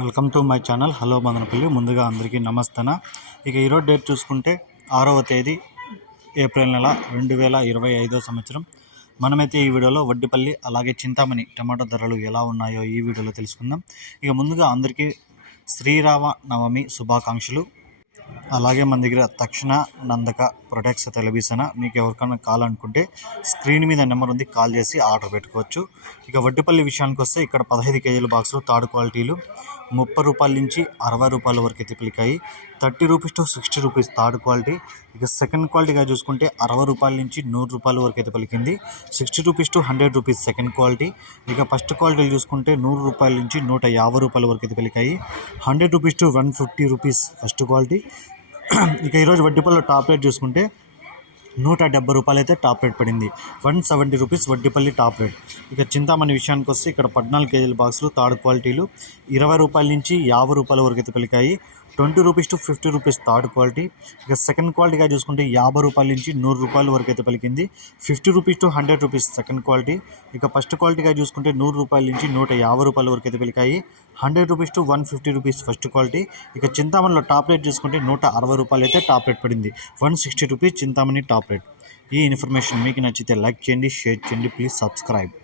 Welcome to my channel. Hello Madanapalle. ముందుగా అందరికీ నమస్తన. ఇక ఈరోజు డేట్ చూసుకుంటే 6వ తేదీ ఏప్రిల్ నెల 2025 సంవత్సరం. మనమైతే ఈ వీడియోలో వడ్డిపల్లి అలాగే చింతామణి టమాటో ధరలు ఎలా ఉన్నాయో ఈ వీడియోలో తెలుసుకుందాం. ఇక ముందుగా అందరికీ శ్రీరామ నవమి శుభాకాంక్షలు. అలాగే మన దగ్గర తక్షణ నందక ప్రొటెక్స్ టెలివిజన్ మీకు ఎవరికైనా కావాలనుకుంటే స్క్రీన్ మీద నెంబర్ ఉంది, కాల్ చేసి ఆర్డర్ పెట్టుకోవచ్చు. ఇక వడ్డిపల్లి విషయానికి వస్తే ఇక్కడ 15 కేజీల బాక్సులు థర్డ్ క్వాలిటీలు 30 రూపాయల నుంచి 60 రూపాయల వరకు అయితే పలికాయి. 30 rupees to 60 rupees third quality. ఇక సెకండ్ క్వాలిటీగా చూసుకుంటే 60 రూపాయల నుంచి 100 రూపాయల వరకు అయితే పలికింది. 60 rupees to 100 rupees second quality. ఇక ఫస్ట్ క్వాలిటీలు చూసుకుంటే 100 రూపాయల నుంచి 150 రూపాయల వరకు అయితే పలికాయి. 100 rupees to 150 rupees first quality. ఇక ఈరోజు వడ్డిపల్లిలో టాప్ రేట్ చూసుకుంటే 170 రూపాయలు అయితే టాప్ రేట్ పడింది. 170 రూపీస్ వడ్డిపల్లి టాప్ రేట్. ఇక చింతామణి విషయానికి వస్తే ఇక్కడ 14 కేజీల బాక్సులు థర్డ్ క్వాలిటీలు 20 రూపాయల నుంచి 50 రూపాయల వరకు అయితే పలికాయి. 20 rupees to 50 rupees third quality. ఇక సెకండ్ క్వాలిటీగా చూసుకుంటే 50 రూపాయల నుంచి 100 రూపాయల వరకు అయితే పలికింది. 50 rupees to 100 rupees second quality. ఇక ఫస్ట్ క్వాలిటీగా చూసుకుంటే 100 రూపాయల నుంచి 150 రూపాయల వరకు అయితే పలికాయి. 100 rupees to 150 rupees first quality. ఇక చింతామణిలో టాప్ రేట్ చూసుకుంటే 160 రూపాయలు అయితే టాప్ రేట్ పడింది. 160 రూపీస్ చింతామణి టాప్ రేట్. ఈ ఇన్ఫర్మేషన్ మీకు నచ్చితే లైక్ చేయండి, షేర్ చేయండి, ప్లీజ్ సబ్స్క్రైబ్.